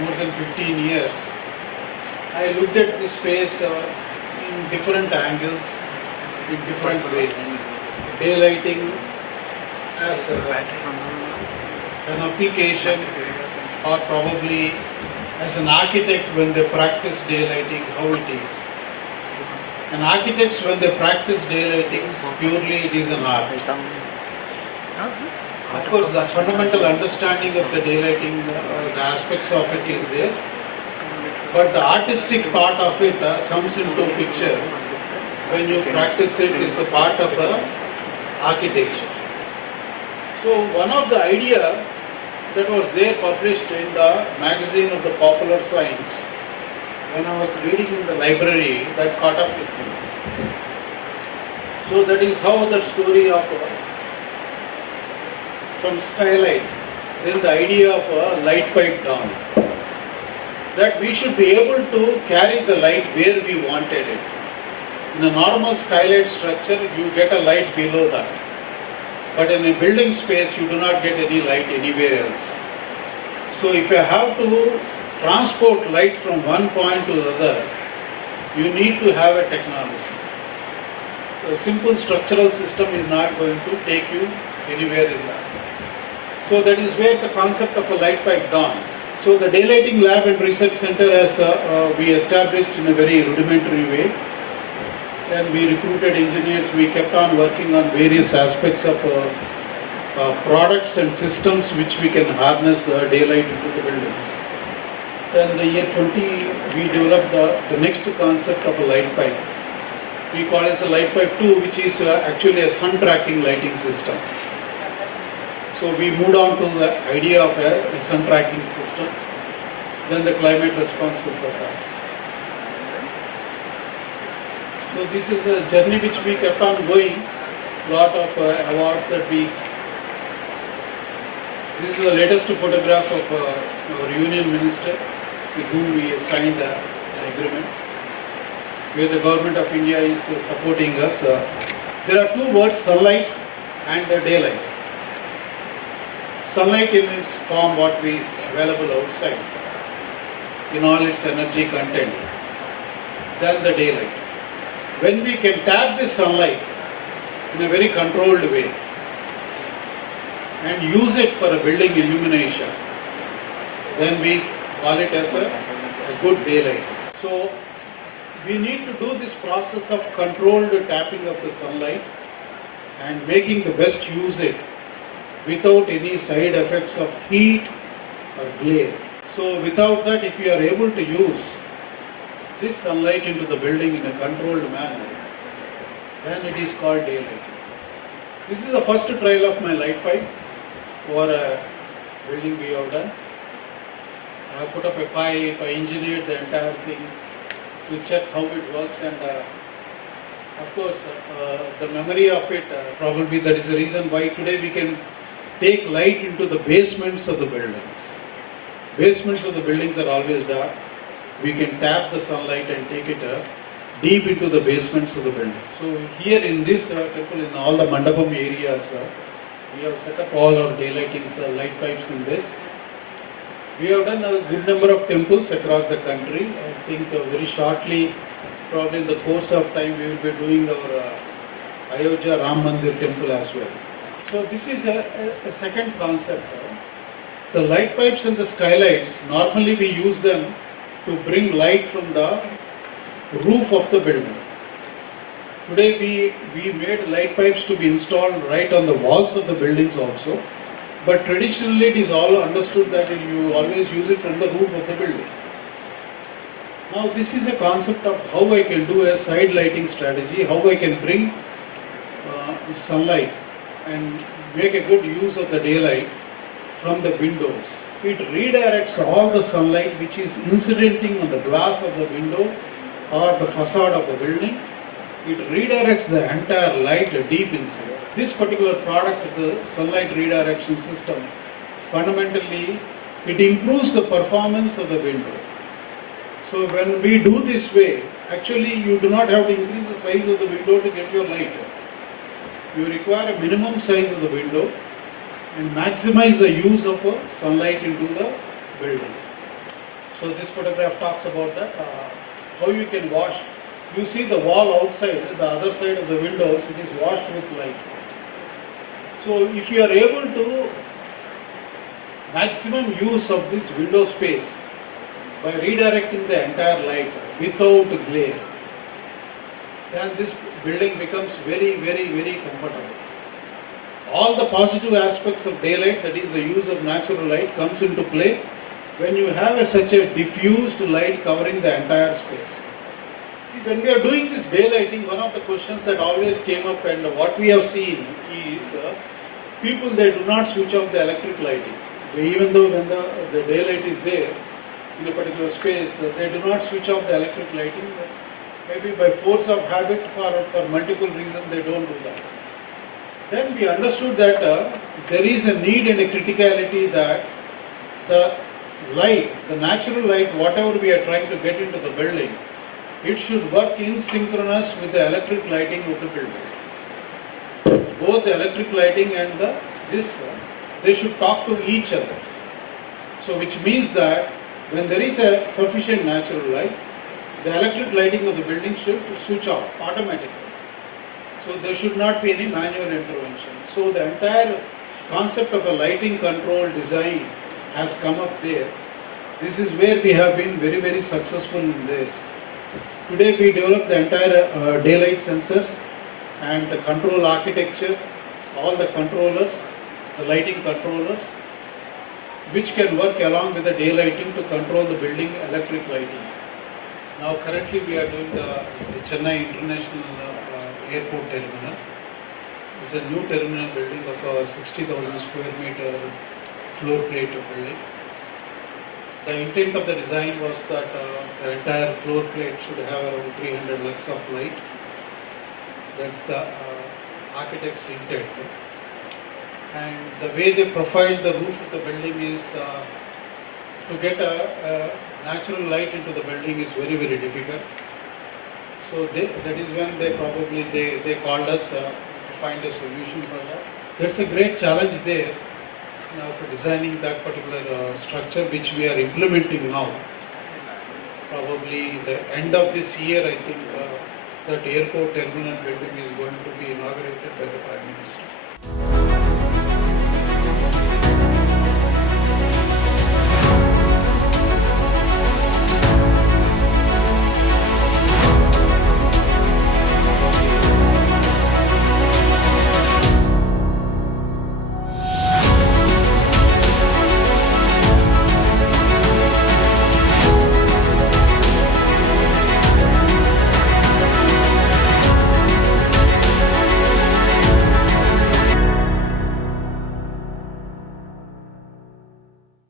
more than 15 years, I looked at this space in different angles, in different ways. Daylighting as an application, or probably as an architect when they practice daylighting, how it is. And architects, when they practice daylighting, purely it is an art. Of course, the fundamental understanding of the daylighting, the aspects of it is there, but the artistic part of it comes into picture when you practice it. Is a part of architecture. So one of the idea that was there published in the magazine of the Popular Science, when I was reading in the library, that caught up with me. So that is how the story of from skylight, then the idea of a light pipe down, that we should be able to carry the light where we wanted it. In a normal skylight structure, you get a light below that, but in a building space, you do not get any light anywhere else. So if you have to transport light from one point to the other, you need to have a technology. A simple structural system is not going to take you anywhere in that. So that is where the concept of a light pipe dawned. So the Daylighting Lab and Research Center has we established in a very rudimentary way, and we recruited engineers. We kept on working on various aspects of products and systems which we can harness the daylight into the buildings. Then the year 20, we developed the next concept of a light pipe. We call it a light pipe 2, which is actually a sun tracking lighting system. So we moved on to the idea of a sun tracking system, then the climate responsive facades. So this is a journey which we kept on going. Lot of awards that we. This is the latest photograph of our union minister with whom we signed an agreement, where the government of India is supporting us. There are two words, sunlight and daylight. Sunlight in its form, what is available outside, in all its energy content, then the daylight. When we can tap the sunlight in a very controlled way and use it for a building illumination, then we call it as a good daylight. So we need to do this process of controlled tapping of the sunlight and making the best use it without any side effects of heat or glare. So without that, if you are able to use this sunlight into the building in a controlled manner, then it is called daylight. This is the first trial of my light pipe for a building we have done. I have put up a pipe, I engineered the entire thing to check how it works, and of course the memory of it, probably that is the reason why today we can take light into the basements of the buildings. Basements of the buildings are always dark. We can tap the sunlight and take it deep into the basements of the building. So here in this temple, in all the mandapam areas, we have set up all our daylighting light pipes in this. We have done a good number of temples across the country. I think very shortly, probably in the course of time, we will be doing our Ayodhya Ram Mandir temple as well. So this is a second concept. The light pipes and the skylights, normally we use them to bring light from the roof of the building. Today we made light pipes to be installed right on the walls of the buildings also, but traditionally it is all understood that you always use it from the roof of the building. Now this is a concept of how I can do a side lighting strategy, how I can bring sunlight and make a good use of the daylight from the windows. It redirects all the sunlight which is incidenting on the glass of the window or the facade of the building. It redirects the entire light deep inside. This particular product, the sunlight redirection system, fundamentally it improves the performance of the window. So when we do this way, actually you do not have to increase the size of the window to get your light. You require a minimum size of the window and maximize the use of sunlight into the building. So this photograph talks about that, how you can wash. You see the wall outside, the other side of the windows, it is washed with light. So if you are able to maximum use of this window space by redirecting the entire light without glare, then this building becomes very, very, very comfortable. All the positive aspects of daylight, that is the use of natural light, comes into play when you have such a diffused light covering the entire space. See, when we are doing this daylighting, one of the questions that always came up, and what we have seen is people, they do not switch off the electric lighting. Even though when the daylight is there in a particular space, they do not switch off the electric lighting. Maybe by force of habit, for multiple reasons, they don't do that. Then we understood that there is a need and a criticality that the light, the natural light, whatever we are trying to get into the building, it should work in synchronous with the electric lighting of the building. Both the electric lighting and they should talk to each other. So which means that when there is a sufficient natural light, the electric lighting of the building should switch off automatically. So there should not be any manual intervention. So the entire concept of a lighting control design has come up there. This is where we have been very, very successful in this. Today we developed the entire daylight sensors and the control architecture, all the controllers, the lighting controllers, which can work along with the daylighting to control the building electric lighting. Now currently we are doing the Chennai International Airport terminal. It's a new terminal building of a 60,000 square meter floor plate building. The intent of the design was that the entire floor plate should have around 300 lux of light. That's the architect's intent. And the way they profiled the roof of the building is to get a natural light into the building is very, very difficult. So that is when they called us to find a solution for that. There's a great challenge there now for designing that particular structure, which we are implementing now. Probably the end of this year, I think that airport terminal building is going to be inaugurated by the Prime Minister.